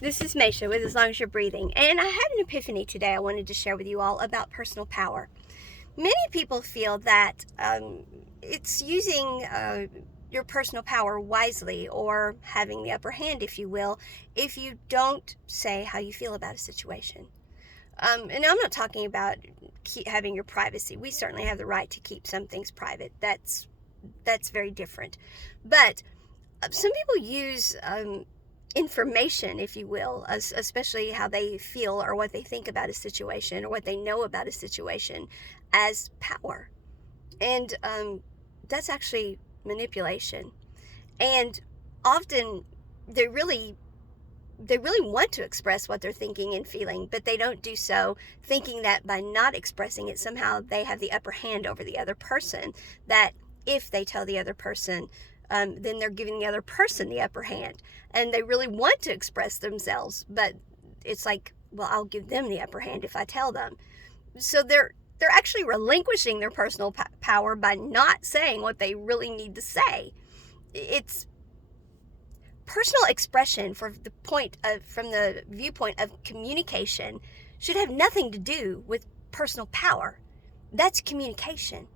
This is Maisha with As Long As You're Breathing, and I had an epiphany today I wanted to share with you all about personal power. Many people feel that it's using your personal power wisely or having the upper hand, if you will, if you don't say how you feel about a situation. And I'm not talking about having your privacy. We certainly have the right to keep some things private. That's very different. But some people use information, if you will, especially how they feel or what they think about a situation or what they know about a situation, as power. And that's actually manipulation. And often they really want to express what they're thinking and feeling, but they don't do so thinking that by not expressing it, somehow they have the upper hand over the other person. That if they tell the other person, then they're giving the other person the upper hand. And they really want to express themselves, but it's like, well, I'll give them the upper hand if I tell them. So they're actually relinquishing their personal power by not saying what they really need to say. It's personal expression from the viewpoint of communication should have nothing to do with personal power. That's communication.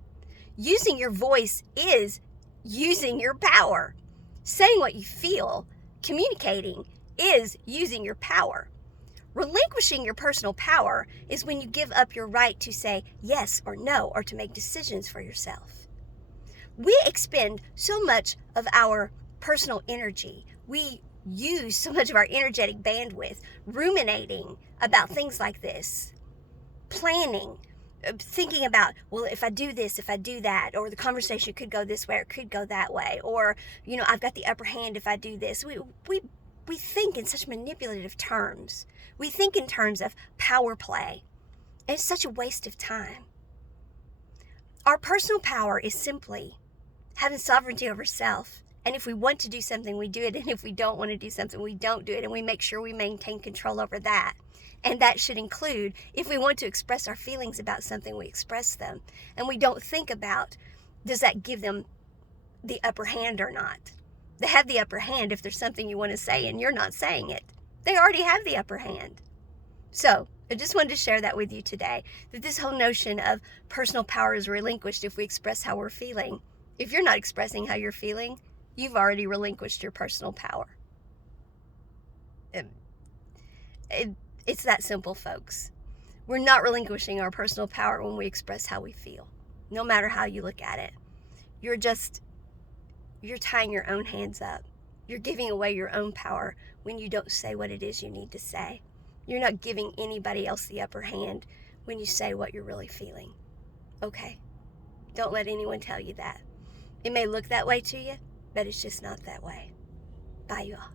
Using your voice is using your power. Saying what you feel, communicating, is using your power. Relinquishing your personal power is when you give up your right to say yes or no or to make decisions for yourself. We expend so much of our personal energy. We use so much of our energetic bandwidth ruminating about things like this, planning, thinking about, well, if I do this, if I do that, or the conversation could go this way or it could go that way, or, I've got the upper hand if I do this. We think in such manipulative terms. We think in terms of power play. And it's such a waste of time. Our personal power is simply having sovereignty over self. And if we want to do something, we do it. And if we don't want to do something, we don't do it. And we make sure we maintain control over that. And that should include, if we want to express our feelings about something, we express them. And we don't think about, does that give them the upper hand or not? They have the upper hand if there's something you want to say and you're not saying it. They already have the upper hand. So I just wanted to share that with you today, that this whole notion of personal power is relinquished if we express how we're feeling. If you're not expressing how you're feeling, you've already relinquished your personal power. It's that simple, folks. We're not relinquishing our personal power when we express how we feel, no matter how you look at it. You're tying your own hands up. You're giving away your own power when you don't say what it is you need to say. You're not giving anybody else the upper hand when you say what you're really feeling. Okay? Don't let anyone tell you that. It may look that way to you, but it's just not that way. Bye, you all.